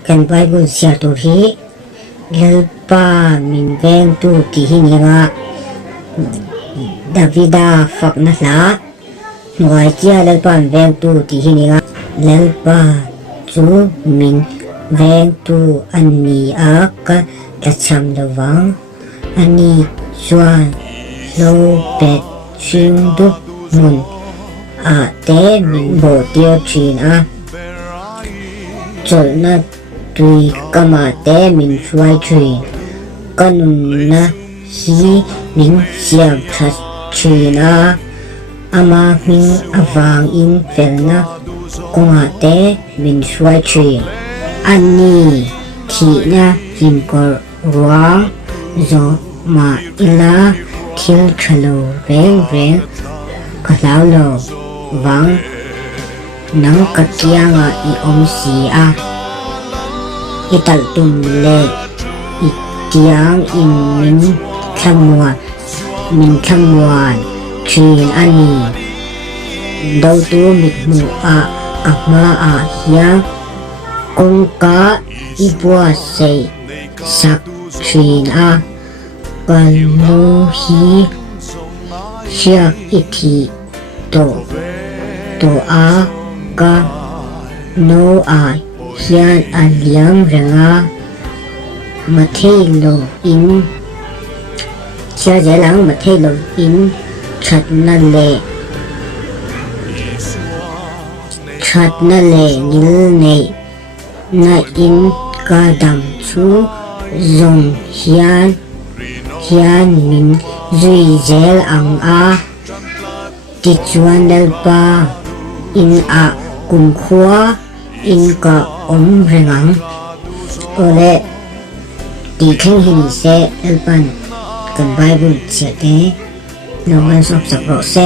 Kan Bible siya tu hi lalpa min veng tu ti hi ni nga Davida fak na la ngoài chia lalpa min veng tu ti hi ni nga lalpa chu min veng tu ani a ka cham lawang ani chuan lo pet ching du mun a te min bo tiêu chin a chol na tui kama te min suai chin kanun na hi min siam thas chin a ama min avang in fel na konga te min suai chin ani thi na him kor ruang zo ma ila thil thalo reng reng kalau lo wang nang kakianga i om si a ital tum le itiang in min thamuan chin ani dau tu mit mu a ama a hiang kong ka ibua sei sak chin a kalu hi siak iti to a ka no a hian a liam renga mathei lo in chia lang mathei lo in chat na le nil nei na in ka dam chu zong hian min zui zel ang a ti chuan lalpa in a kum khua in ka om rengang ole ti theng hin se lalpan kan Bible che te no man sok sak ro se